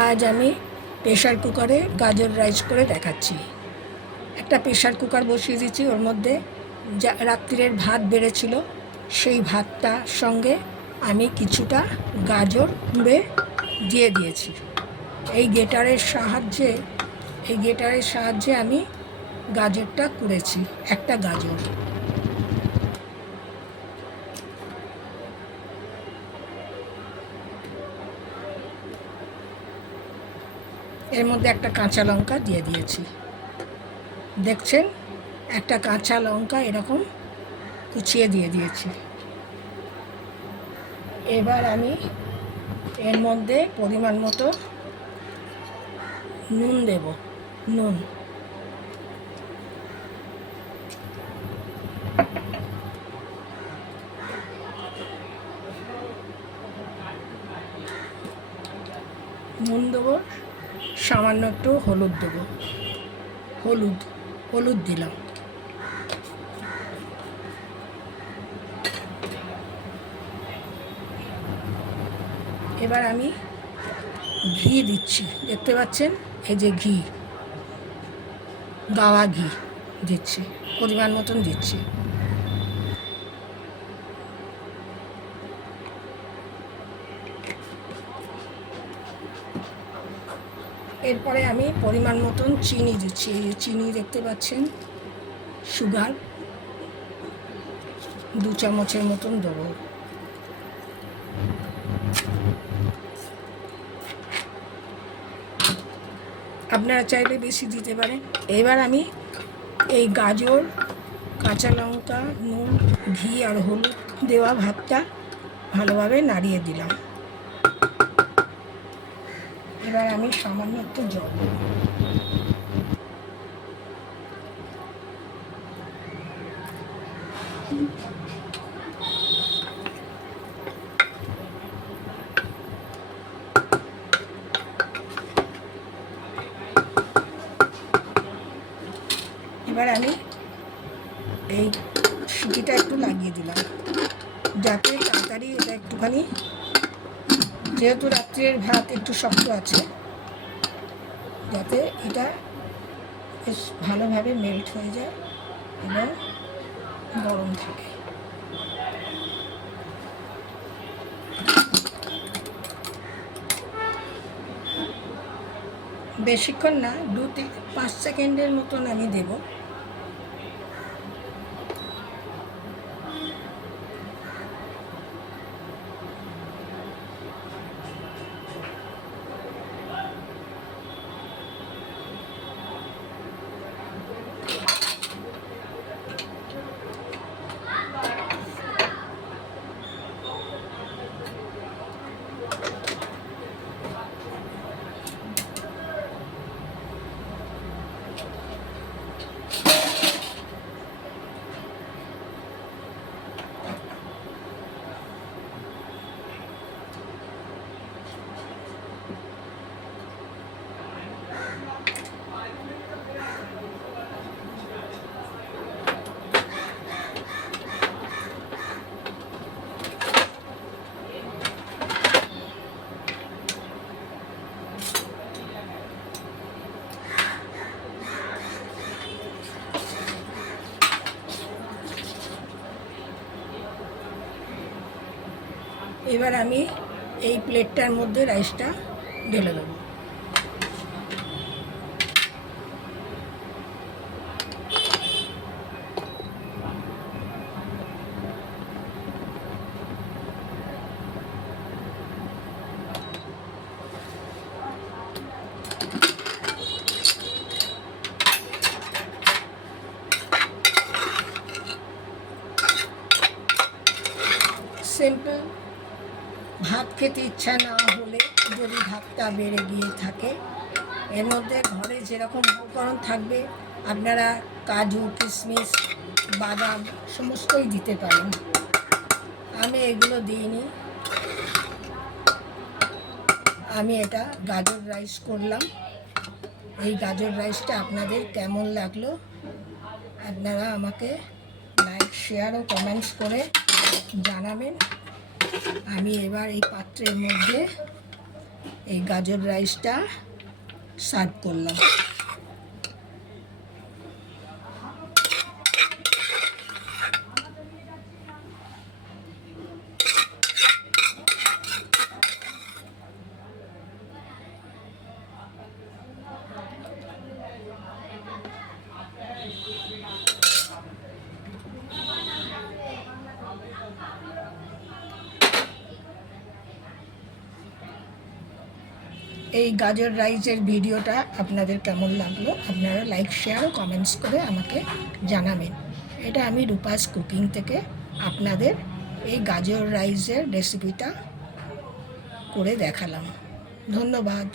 আজ আমি প্রেশার কুকারে গাজর রাইস করে দেখাচ্ছি। একটা প্রেশার কুকার বসিয়ে দিচ্ছি, ওর মধ্যে যা রাত্রিরের ভাত বেড়েছিল সেই ভাতটার সঙ্গে আমি কিছুটা গাজর কুড়ে দিয়ে দিয়েছি। এই গ্রেটারের সাহায্যে আমি গাজরটা কুড়েছি, একটা গাজর। এর মধ্যে একটা কাঁচা লঙ্কা দিয়ে দিয়েছি, দেখছেন, একটা কাঁচা লঙ্কা এরকম কুচিয়ে দিয়ে দিয়েছি। এবার আমি এর মধ্যে পরিমাণ মতো নুন দেব। নুন দেবো, সামান্য একটু হলুদ দেবো। হলুদ দিলাম। এবার আমি ঘি দিচ্ছি, দেখতে পাচ্ছেন, এই যে ঘি, গাওয়া ঘি দিচ্ছি, পরিমাণ মতন দিচ্ছি। এরপরে আমি পরিমাণ মতন চিনি দিচ্ছি। এই যে চিনি দেখতে পাচ্ছেন, সুগার 2 চামচের মতন দেবো। আপনারা চাইলে বেশি দিতে পারেন। এবার আমি এই গাজর, কাঁচা লঙ্কা, নুন, ঘি আর হলুদ দেওয়া ভাতটা ভালোভাবে নাড়িয়ে দিলাম। এবার আমি সামান্য একটু জল দেব। এবার আমি এই সিটিটা একটু লাগিয়ে দিলাম, যাতে তাড়াতাড়ি এটা একটুখানি, যেহেতু রাত্রের ভাত একটু শক্ত আছে, যাতে এটা বেশ ভালোভাবে মেল্ট হয়ে যায় এবং গরম থাকে। বেশিক্ষণ না, 2-5 সেকেন্ডের মতন আমি দেব। এবার আমি এই প্লেটটার মধ্যে রাইসটা ঢেলে দেবো। সিম্পল ভাত খেতে ইচ্ছা না হলে, যদি ভাতটা বেড়ে গিয়ে থাকে, এর মধ্যে ঘরে যেরকম উপকরণ থাকবে আপনারা কাজু, কিশমিশ, বাদাম সমস্তই দিতে পারেন। আমি এগুলো দিইনি। আমি এটা গাজর রাইস করলাম। এই গাজর রাইসটা আপনাদের কেমন লাগলো আপনারা আমাকে লাইক, শেয়ার ও কমেন্টস করে জানাবেন। আমি এবার এই পাত্রের মধ্যে এই গাজর রাইসটা সার্ভ করলাম। এই গাজর রাইসের ভিডিওটা আপনাদের কেমন লাগলো আপনারা লাইক শেয়ার ও কমেন্টস করে আমাকে জানাবেন। এটা আমি রূপাস কুকিং থেকে আপনাদের এই গাজর রাইসের রেসিপিটা করে দেখালাম। ধন্যবাদ।